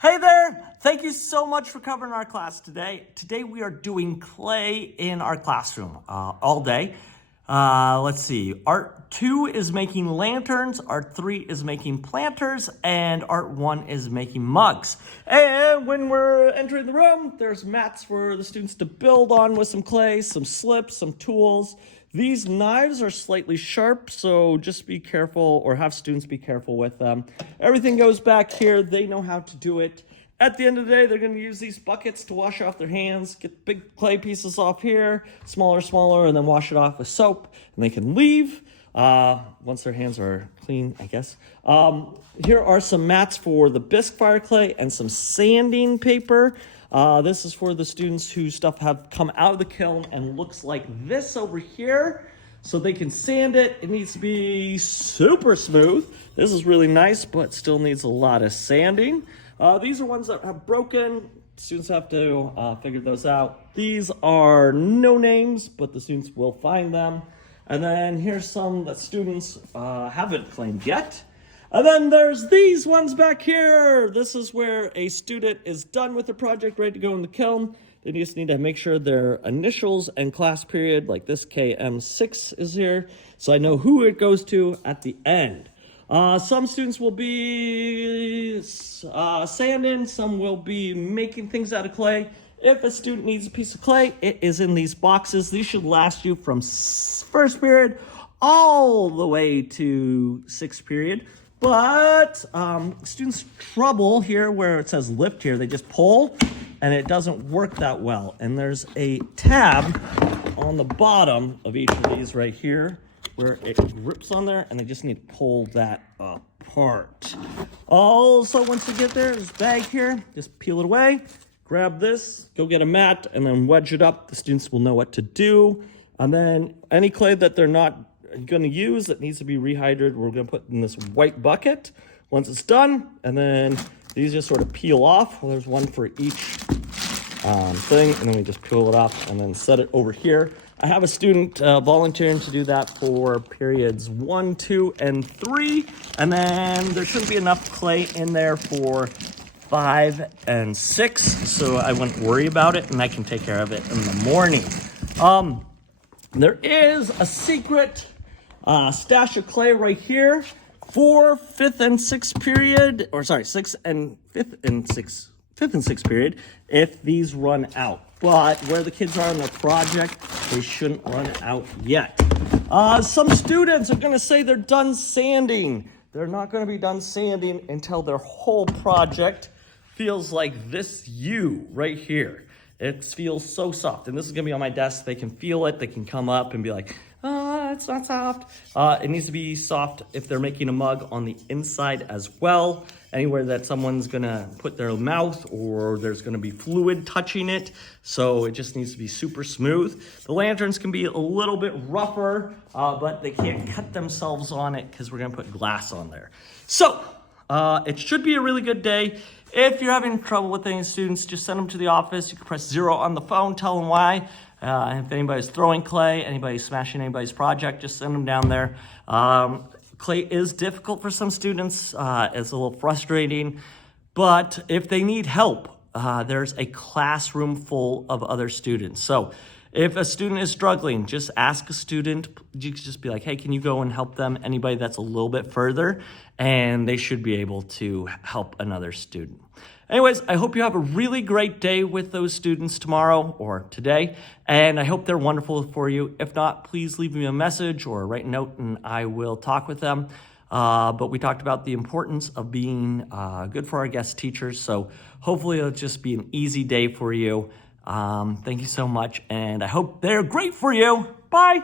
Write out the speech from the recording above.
Hey there! Thank you so much for covering our class today. Today we are doing clay in our classroom all day. Let's see. Art 2 is making lanterns, Art 3 is making planters, and Art 1 is making mugs. And when we're entering the room, there's mats for the students to build on with some clay, some slips, some tools. These knives are slightly sharp, so just be careful, or have students be careful with them. Everything goes back here. They know how to do it. At the end of the day, they're going to use these buckets to wash off their hands, get big clay pieces off here, smaller, and then wash it off with soap, and they can leave once their hands are clean, I guess. Here are some mats for the bisque fire clay and some sanding paper. This is for the students whose stuff have come out of the kiln and looks like this over here. So they can sand it. It needs to be super smooth. This is really nice, but still needs a lot of sanding. These are ones that have broken. Students have to figure those out. These are no names, but the students will find them. And then here's some that students haven't claimed yet. And then there's these ones back here. This is where a student is done with the project, ready to go in the kiln. They just need to make sure their initials and class period, like this KM6 is here, so I know who it goes to at the end. Some students will be sanding, some will be making things out of clay. If a student needs a piece of clay, it is in these boxes. These should last you from first period all the way to sixth period. But students trouble here where it says lift here, they just pull and it doesn't work that well. And there's a tab on the bottom of each of these right here where it grips on there, and they just need to pull that apart. Also, once you get there, there's a bag here, just peel it away, grab this, go get a mat, and then wedge it up. The students will know what to do. And then any clay that they're not going to use that needs to be rehydrated, we're going to put in this white bucket once it's done, and then these just sort of peel off. Well, there's one for each thing, and then we just peel it off and then set it over here. I have a student volunteering to do that for periods 1, 2, and 3, and then there shouldn't be enough clay in there for 5 and 6, so I wouldn't worry about it, and I can take care of it in the morning. There is a secret stash of clay right here for 5th and 6th period, or sorry, 6th and 5th and 6th period if these run out. But where the kids are in their project, they shouldn't run out yet. Some students are going to say they're done sanding. They're not going to be done sanding until their whole project feels like this U right here. It feels so soft, and this is going to be on my desk. They can feel it. They can come up and be like, it's not soft. It needs to be soft if they're making a mug on the inside as well. Anywhere that someone's going to put their mouth, or there's going to be fluid touching it. So it just needs to be super smooth. The lanterns can be a little bit rougher, but they can't cut themselves on it because we're going to put glass on there. So it should be a really good day. If you're having trouble with any students, just send them to the office. You can press 0 on the phone, tell them why. If anybody's throwing clay, anybody's smashing anybody's project, just send them down there. Clay is difficult for some students. It's a little frustrating. But if they need help, there's a classroom full of other students. So if a student is struggling, just ask a student. You can just be like, hey, can you go and help them? Anybody that's a little bit further, and they should be able to help another student. Anyways, I hope you have a really great day with those students tomorrow or today, and I hope they're wonderful for you. If not, please leave me a message or write a note, and I will talk with them. But we talked about the importance of being good for our guest teachers, so hopefully it'll just be an easy day for you. Thank you so much, and I hope they're great for you. Bye.